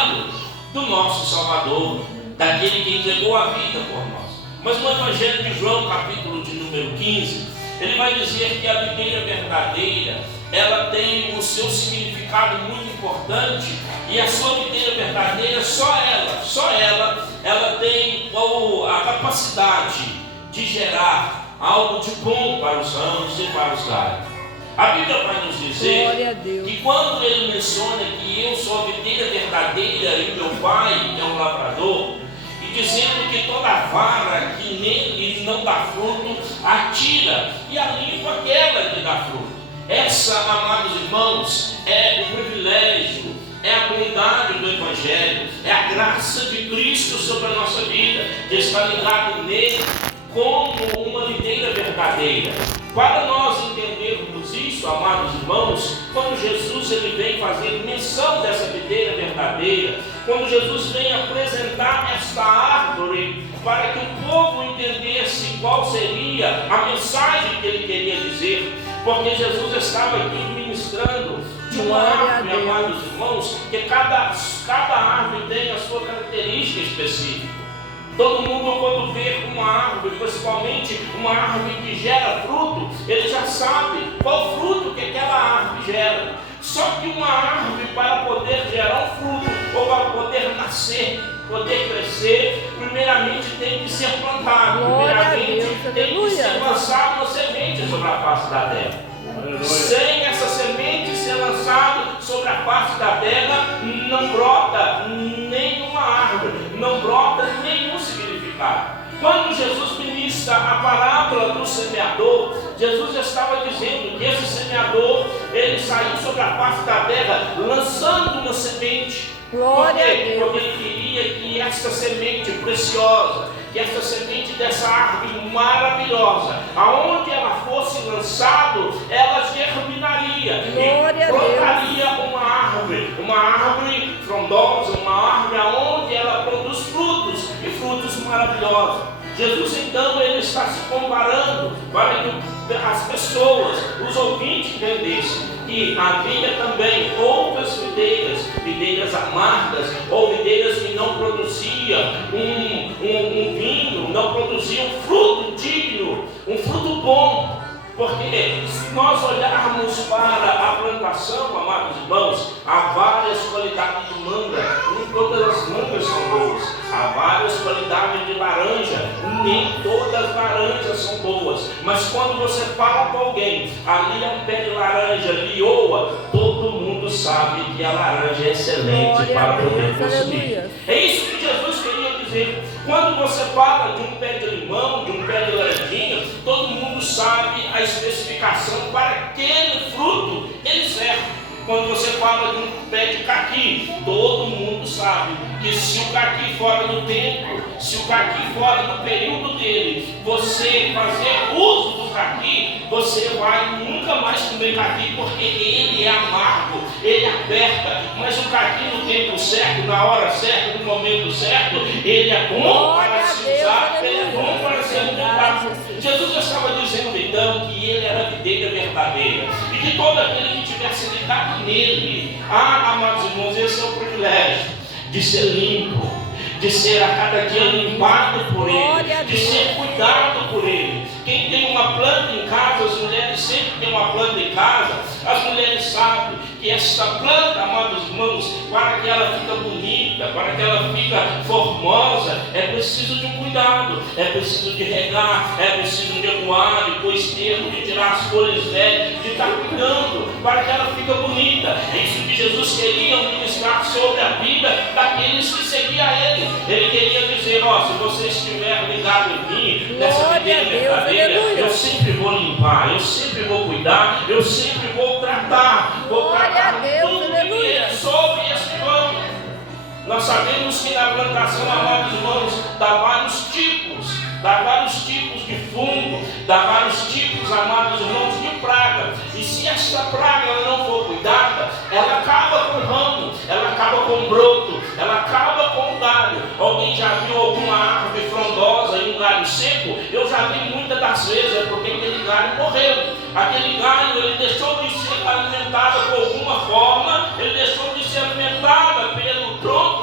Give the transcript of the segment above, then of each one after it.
trabalho do nosso Salvador, daquele que entregou a vida por nós. Mas no Evangelho de João, capítulo de número 15, ele vai dizer que a videira verdadeira, ela tem o seu significado muito importante, e a sua videira verdadeira, só ela tem a capacidade de gerar algo de bom para os ramos e para os galhos. A Bíblia vai nos dizer que quando ele menciona que eu sou a videira verdadeira e meu pai é um lavrador, e dizendo que toda vara que nele não dá fruto, atira e a limpa aquela que dá fruto. Essa, amados irmãos, é o privilégio, é a bondade do Evangelho, é a graça de Cristo sobre a nossa vida, de estar ligado nele como uma videira verdadeira. Para nós entendermos isso, amados irmãos, quando Jesus ele vem fazer menção dessa videira verdadeira, quando Jesus vem apresentar esta árvore para que o povo entendesse qual seria a mensagem que ele queria dizer, porque Jesus estava aqui ministrando de uma árvore, amados irmãos, que cada árvore tem a sua característica específica. Todo mundo, quando vê uma árvore, principalmente uma árvore que gera fruto, ele já sabe qual fruto que aquela árvore gera. Só que uma árvore, para poder gerar um fruto, ou para poder nascer, poder crescer, primeiramente tem que ser plantado, primeiramente tem que ser lançado uma semente sobre a face da terra. Sem essa semente ser lançada sobre a face da terra, não brota nenhuma árvore, não brota nenhum significado. Quando Jesus ministra a parábola do semeador, Jesus estava dizendo que esse semeador, ele saiu sobre a face da terra lançando uma semente. Glória a Deus. Porque ele queria que essa semente preciosa, que essa semente dessa árvore maravilhosa, aonde ela fosse lançado, ela germinaria Glória e plantaria uma árvore frondosa, uma árvore aonde ela produz frutos e frutos maravilhosos. Jesus então ele está se comparando para que as pessoas, os ouvintes entendessem que havia também outras videiras amargas, ou videiras que não produziam um vinho, não produziam um fruto digno, um fruto bom. Porque se nós olharmos para a plantação, amados irmãos, há várias qualidades de manga, nem todas as mangas são boas. Há várias qualidades de laranja, nem todas as laranjas são boas. Mas quando você fala para alguém, ali é um pé de laranja, lioa, todo mundo sabe que a laranja é excelente para poder consumir. É isso que Jesus queria dizer. Quando você fala de um pé de limão, de um pé de laranjinha, todo mundo sabe a especificação para aquele fruto ele serve. Quando você fala de um pé de caqui, todo mundo sabe que se o caqui fora do tempo, se o caqui fora do período dele, você fazer uso do caqui, você vai nunca mais comer caqui, porque ele é amargo, ele aperta. Mas o caqui no tempo certo, na hora certa, no momento certo, ele é bom para se usar, ele é bom para ser alimentado. Jesus estava dizendo então que ele era a videira verdadeira e que todo aquele que tivesse ligado nele, amados irmãos, esse é o privilégio de ser limpo, de ser a cada dia limpado por ele, de ser cuidado por ele. Quem tem uma planta em casa, as mulheres sempre têm uma planta em casa, as mulheres sabem que esta planta, amados irmãos, para que ela fique bonita, para que ela fique formosa, é preciso de um cuidado, é preciso de regar, é preciso de aguar, de pôr esterco, de tirar as folhas velhas, de estar cuidando para que ela fique bonita. É isso que Jesus queria ministrar sobre a vida daqueles que seguiam a ele. Ele queria dizer, se você estiver ligado em mim, nessa videira verdadeira, eu sempre vou limpar, eu sempre vou cuidar, eu sempre vou tratar tudo que é sobre esse ramo. Nós sabemos que na plantação, amados irmãos, dá vários tipos de fungo, dá vários tipos, amados irmãos, de praga. E se esta praga ela não for cuidada, ela acaba com o ramo, ela acaba com o broto, ela acaba com o galho. Alguém já viu alguma árvore frondosa e um galho seco? Eu já vi muitas das vezes, é porque aquele galho morreu. Aquele galho ele deixou de ser alimentado por alguma forma, ele deixou de ser alimentado pelo tronco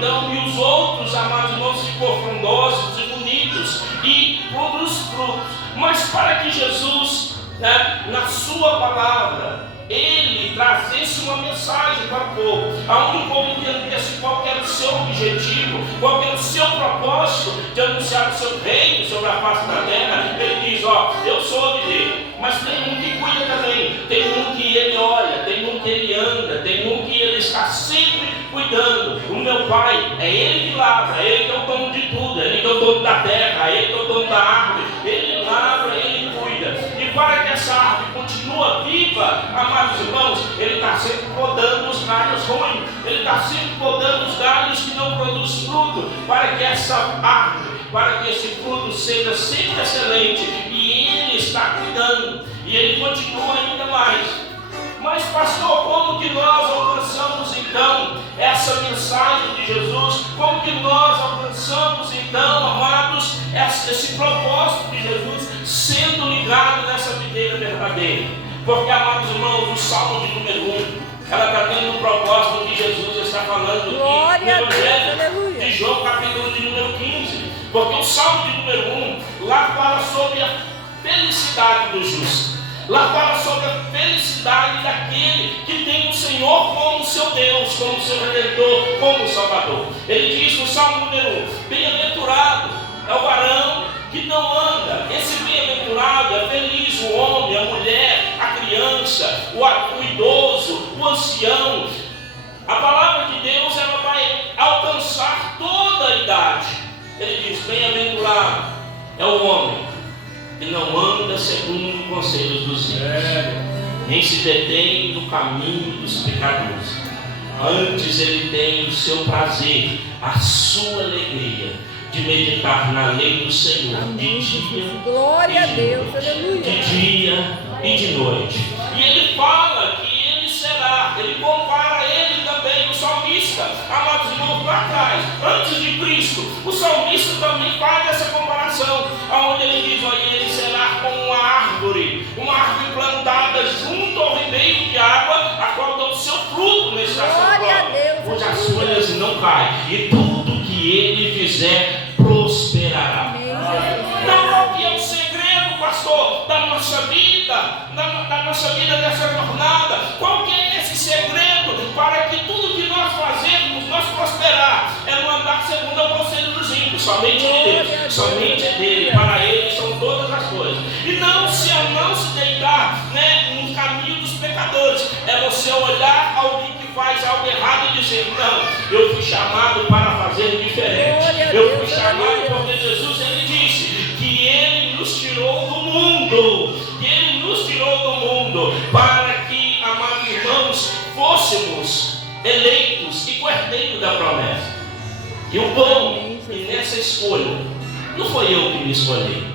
então, e os outros, amados irmãos, ficam frondosos e bonitos e produz frutos. Mas para que Jesus, né, na sua palavra, ele trazesse uma mensagem para o povo, aonde o povo entendesse qual era o seu objetivo, qual era o seu propósito de anunciar o seu reino sobre a face da terra, ele diz: ó, eu sou a videira, mas tem um que cuida também, tem um que ele olha, tem um que ele anda, tem um que ele está sempre cuidando. O meu pai, é ele que lavra, é ele que é o dono de tudo, é ele que é o dono da terra, é ele que é o dono da árvore, ele lavra, ele cuida. E para que essa árvore continue viva, amados irmãos, ele está sempre podando os galhos ruins, ele está sempre podando os galhos que não produzem fruto, para que essa árvore, para que esse fruto seja sempre excelente, e ele está cuidando, e ele continua ainda mais. Mas pastor, como que nós alcançamos então essa mensagem de Jesus? Como que nós alcançamos então, amados, esse propósito de Jesus sendo ligado nessa videira verdadeira? Porque, amados irmãos, o Salmo de número 1, ela está tendo um propósito que Jesus está falando aqui no Evangelho de João, capítulo de número 15. Porque o Salmo de número 1, lá fala sobre a felicidade do justo. Lá fala sobre a felicidade daquele que tem o Senhor como seu Deus, como seu Redentor, como Salvador. Ele diz no Salmo número 1, bem-aventurado é o varão que não anda. Esse bem-aventurado é feliz o homem, a mulher, a criança, o idoso, o ancião. A palavra de Deus, ela vai alcançar toda a idade. Ele diz, bem-aventurado é o homem que não anda segundo os conselhos dos ímpios, nem se detém no caminho dos pecadores. Antes ele tem o seu prazer, a sua alegria de meditar na lei do Senhor, de dia, glória a Deus, aleluia, de dia e de noite. E ele fala que ele será, ele compara ele também, o salmista, amados irmãos, lá atrás, antes de Cristo, o salmista também faz essa comparação, onde ele diz, olha, ele será como uma árvore plantada junto ao ribeiro de água, a qual dá o seu fruto na estação própria, cujas folhas não caem, e tudo que ele fizer prosperará. Então, qual que é o segredo, pastor, da nossa vida, da nossa vida nessa jornada? Qual que é esse segredo para que tudo que nós fazemos, nós prosperar? É não andar segundo o conselho dos ímpios, somente de Deus, somente dele, para ele são todas as coisas. E não se deitar, né, no caminho dos pecadores, é você olhar alguém que faz algo errado e dizer, não, eu fui chamado para fazer diferente. Eu fui chamado porque Jesus, ele disse que ele nos tirou do mundo, para que, amados irmãos, fôssemos eleitos e cordeiros da promessa. E o bom, e nessa escolha, não foi eu que me escolhi.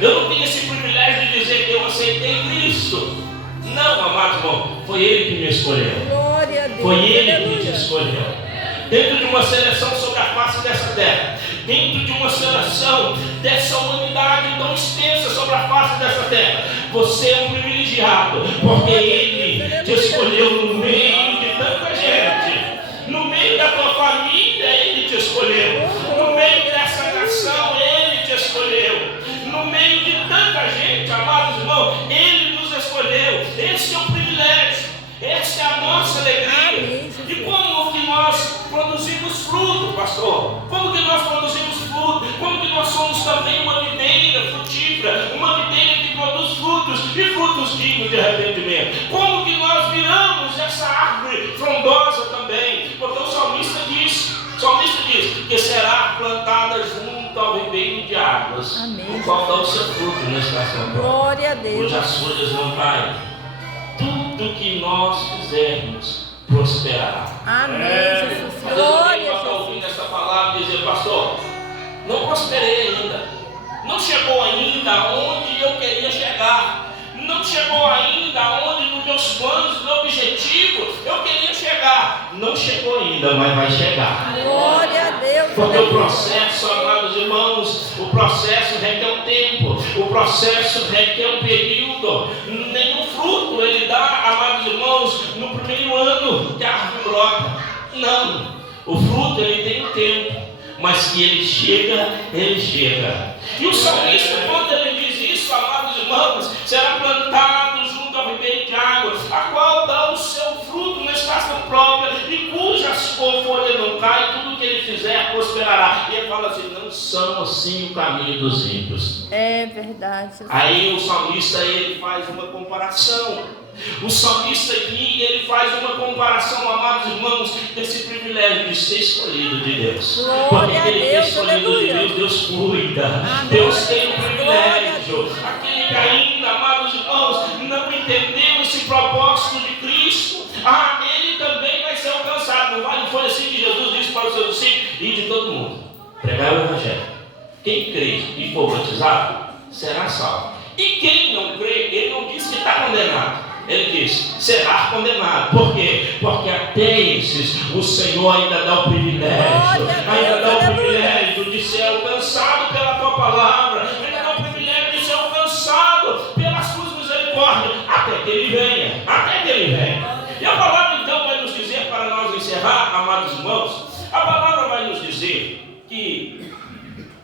Eu não tenho esse privilégio de dizer que eu aceitei Cristo. Não, amado irmão, foi ele que me escolheu. Glória a Deus. Foi ele que te escolheu. Dentro de uma seleção sobre a face dessa terra, dentro de uma seleção dessa humanidade tão extensa sobre a face dessa terra, você é um privilegiado, porque ele te escolheu no meio de tanta gente, no meio da tua família ele te escolheu, no meio dessa nação ele te escolheu, no meio de tanta gente, amados irmãos, ele nos escolheu. Esse é o privilégio, essa é a nossa alegria. E como que nós produzimos fruto, pastor? Como que nós produzimos fruto? Como que nós somos também uma videira frutífera, uma videira que produz frutos e frutos dignos de arrependimento? Como que nós viramos essa árvore frondosa também? Porque o salmista diz que será plantada junto ao ribeiro de águas, o qual dá o seu fruto na estação glória a Deus, cujas folhas não caem. Tudo que nós fizermos prosperará. Amém, Jesus. Mas eu estou ouvindo essa palavra e dizer, pastor, não prosperei ainda, não chegou ainda onde eu queria chegar, não chegou ainda onde nos meus planos, no meu objetivo eu queria chegar. Não chegou ainda, mas vai chegar. Glória a Deus. Porque o processo, amados irmãos, o processo requer um tempo, o processo requer um período. Nenhum fruto ele dá, amados irmãos, no primeiro ano que a árvore brota. Não. O fruto ele tem um tempo, mas que ele chega, ele chega. E o salmista, quando ele diz isso, amados irmãos, será plantado junto ao ribeiro de águas, a qual dá o seu fruto na estação própria, e cuja folha não cai, tudo que ele fizer prosperará. E ele fala assim: não são assim o caminho dos ímpios. É verdade. Aí o salmista ele faz uma comparação. O salmista aqui, ele faz uma comparação, amados irmãos, desse privilégio de ser escolhido de Deus. Porque ele é escolhido de Deus, Deus cuida. Deus tem um privilégio. Aquele que ainda, amados irmãos, não entendeu esse propósito de Cristo, ele também vai ser alcançado. Não foi assim que Jesus disse para os seus discípulos: e de todo mundo, pregar o Evangelho. Quem crê e for batizado, será salvo. E quem não crê, ele não disse que está condenado. Ele diz: será condenado. Por quê? Porque até esses o Senhor ainda dá o privilégio, ainda dá o privilégio de ser alcançado pela tua palavra, ainda dá o privilégio de ser alcançado pelas tuas misericórdias, até que ele venha, até que ele venha. E a palavra então vai nos dizer, para nós encerrar, amados irmãos, a palavra vai nos dizer que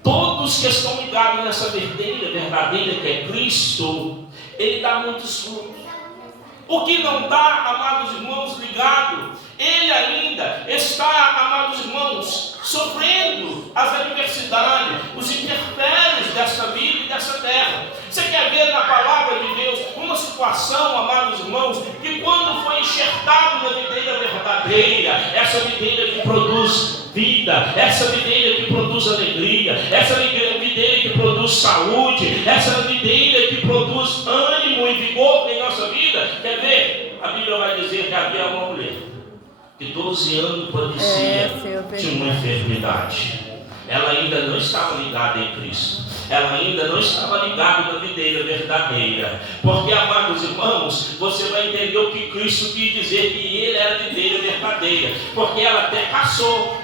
todos que estão ligados nessa verdadeira que é Cristo, ele dá muitos frutos. O que não está, amados irmãos, ligado, ele ainda está, amados irmãos, sofrendo as adversidades, os intempéries desta vida e dessa terra. Você quer ver na palavra de Deus uma situação, amados irmãos, que quando foi enxertado na videira verdadeira, essa videira que produz vida, essa videira que produz alegria, essa videira que produz saúde, essa videira que produz ânimo e vigor em nossa vida. Quer ver? A Bíblia vai dizer que havia uma mulher que 12 anos padecia de uma enfermidade. Ela ainda não estava ligada em Cristo. Ela ainda não estava ligada na videira verdadeira. Porque, amados irmãos, você vai entender o que Cristo quis dizer, que ele era a videira verdadeira. Porque ela até caçou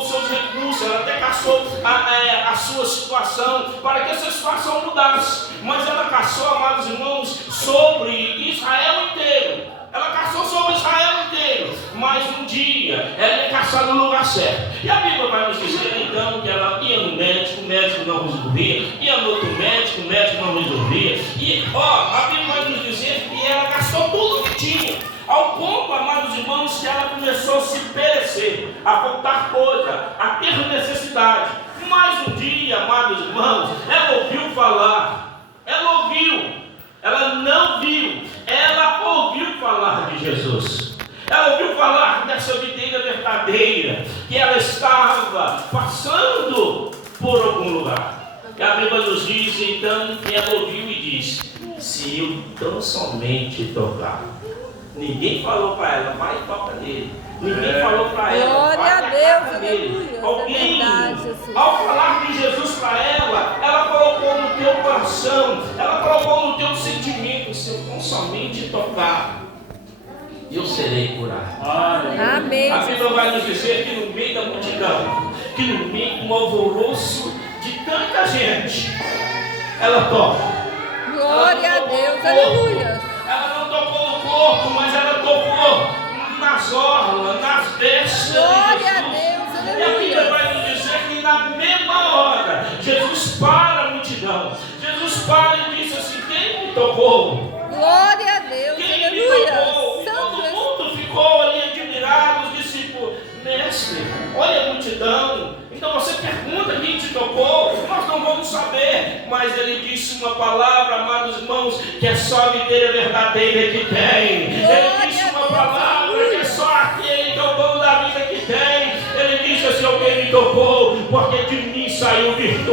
os seus recursos, ela até caçou a sua situação, para que essa situação mudasse. Mas ela caçou, amados irmãos, sobre Israel inteiro. Ela caçou sobre Israel inteiro, mas um dia ela ia caçar no lugar certo. E a Bíblia vai nos dizer então que ela ia no médico, o médico não resolvia, ia no outro médico, o médico não resolvia. E a Bíblia vai nos dizer que ela gastou tudo que tinha, ao ponto, amados irmãos, que ela começou a se perecer, a faltar coisa, a ter necessidade. Mas um dia, amados irmãos, ela ouviu falar, ela não viu, ela ouviu falar de Jesus. Ela ouviu falar dessa videira verdadeira, que ela estava passando por algum lugar. E a Bíblia nos diz então que ela ouviu e disse: se eu tão somente tocar. Ninguém falou para ela: vai e toca nele. Ninguém falou para ela: vai e toca nele. Alguém, ao falar de Jesus para ela colocou no teu coração, ela colocou no teu sentimento: se eu tão somente tocar, eu serei curado. Amém. A Bíblia vai nos dizer que no meio da multidão, que no meio do alvoroço de tanta gente, ela toca. Glória a Deus, aleluia. Ela não tocou no corpo, mas ela tocou nas orlas, nas vestes. Glória a Deus, aleluia. E a Bíblia vai nos dizer que na mesma hora, Jesus para a multidão. Jesus para e diz assim: quem me tocou? Glória a Deus, Quem aleluia. me tocou? E todo mundo ficou ali admirado, os discípulos: mestre, olha a multidão. Então você pergunta quem te tocou, nós não vamos saber. Mas ele disse uma palavra, amados irmãos, que é só a videira verdadeira que tem. Ele disse uma palavra que é só aquele que é o dono da vida que tem. Ele disse assim: alguém me tocou, porque de mim saiu virtude.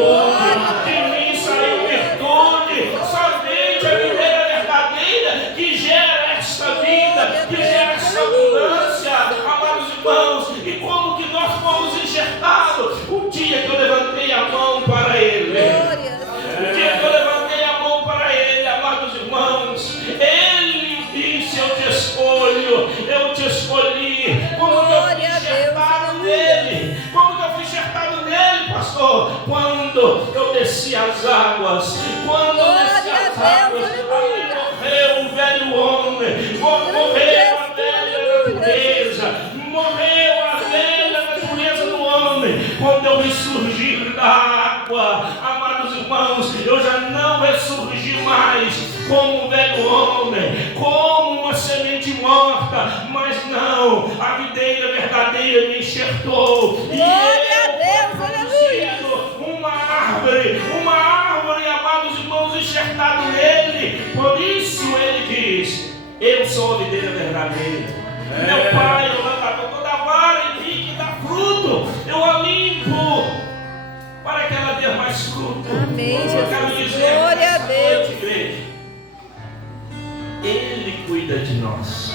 De mim saiu virtude. Somente a videira verdadeira que gera esta vida, que gera esta abundância, amados irmãos. E como que nós fomos enxertados? O dia que eu levantei a mão para ele, o dia que eu levantei a mão para ele, amados irmãos, ele disse: eu te escolho, eu te escolhi. Como que eu fui enxertado nele? Como que eu fui enxertado nele, pastor? Quando eu desci as águas, quando eu desci as águas, aí morreu o velho homem, morreu a velha natureza, morreu a velha quando eu ressurgir da água, amados irmãos, eu já não ressurgi mais como um velho homem, como uma semente morta, mas não, a videira verdadeira me enxertou. Glória a Deus, aleluia. Uma árvore, amados irmãos, enxertado nele. Por isso ele diz: eu sou a videira verdadeira. Meu pai é o plantador, toda vara em mim que dá fruto, eu a limpo, para que ela dê mais fruto. Amém, Eu quero Jesus. dizer, Glória a essa Deus. noite, igreja, ele cuida de nós.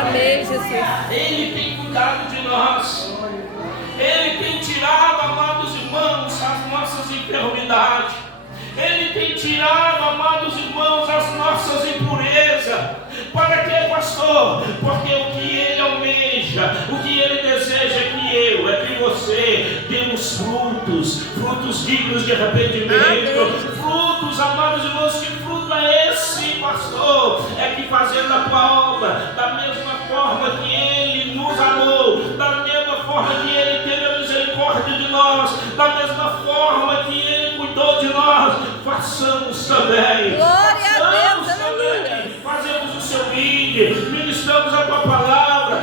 Amém, Jesus. Ele tem cuidado de nós. Ele tem tirado, amados irmãos, as nossas enfermidades. Ele tem tirado, amados irmãos, as nossas impurezas. Para quê, pastor? Porque o que ele almeja, o que ele deseja é que eu, é que você demos frutos dignos de arrependimento. Frutos, amados irmãos, que fruto é esse, pastor? É que fazendo a tua obra, da mesma forma que ele nos amou, da mesma forma que ele teve a misericórdia de nós, da mesma forma que ele cuidou de nós, façamos também. Glória a Deus, Façamos aleluia. também. Fazemos o seu vídeo, ministramos a tua palavra,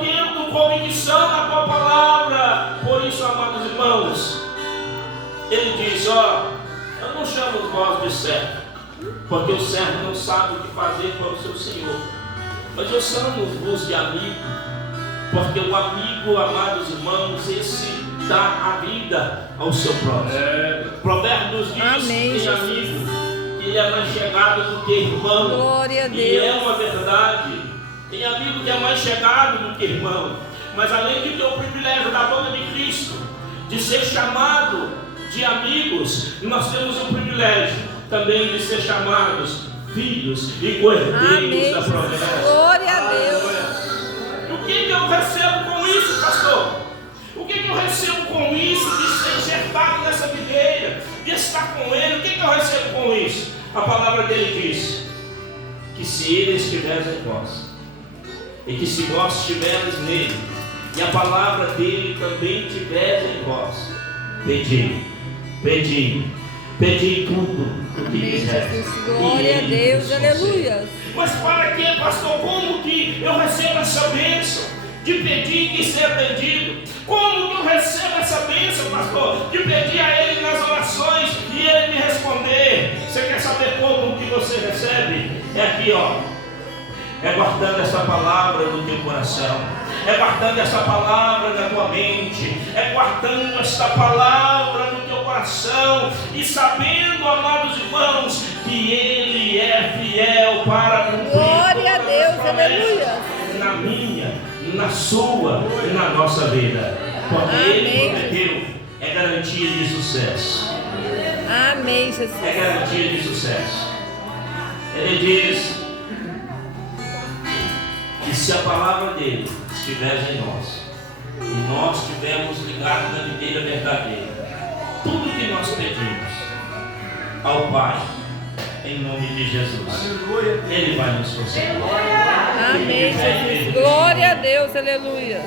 tendo convicção na tua palavra. Por isso, amados irmãos, ele diz: ó, eu não chamo vós de servo, porque o servo não sabe o que fazer para o seu senhor, mas eu chamo-vos de amigo, porque o amigo, amados irmãos, esse dá a vida ao seu próximo. Provérbios diz: Amém, que tem Jesus. amigo que ele é mais chegado do que irmão. Glória a E é Deus. uma verdade. Tem amigo que é mais chegado do que irmão, mas além de ter o privilégio da boca de Cristo de ser chamado de amigos, nós temos o privilégio também de ser chamados filhos e cordeiros Amém, da Jesus. promessa. Glória a Deus. E o que eu recebo com isso, pastor? O que eu recebo com isso de ser enxertado nessa videira, de estar com ele? O que eu recebo com isso? A palavra dele diz que se ele estiver em vós, e que se vós estivermos nele, e a palavra dele também estiver em vós, pedi tudo o que Amém, quiser. Jesus. Glória a Deus, aleluia. Mas para que, pastor? Como que eu recebo essa bênção de pedir e ser atendido? Como que eu recebo essa bênção, pastor? De pedir a ele nas orações e ele me responder. Você quer saber como que você recebe? É aqui, ó. É guardando essa palavra no teu coração, é guardando essa palavra na tua mente, é guardando esta palavra no teu coração e sabendo, amados irmãos, que ele é fiel para cumprir. Glória a todas Deus, as promessas aleluia. na minha, na sua e na nossa vida, porque ele prometeu, é garantia de sucesso. Amém, Jesus. É garantia de sucesso. Ele diz que se a palavra dele estiver em nós, e nós estivermos ligados na videira verdadeira, tudo que nós pedimos ao Pai, em nome de Jesus, ele vai nos conceder. Amém, Jesus. Glória a Deus, aleluia.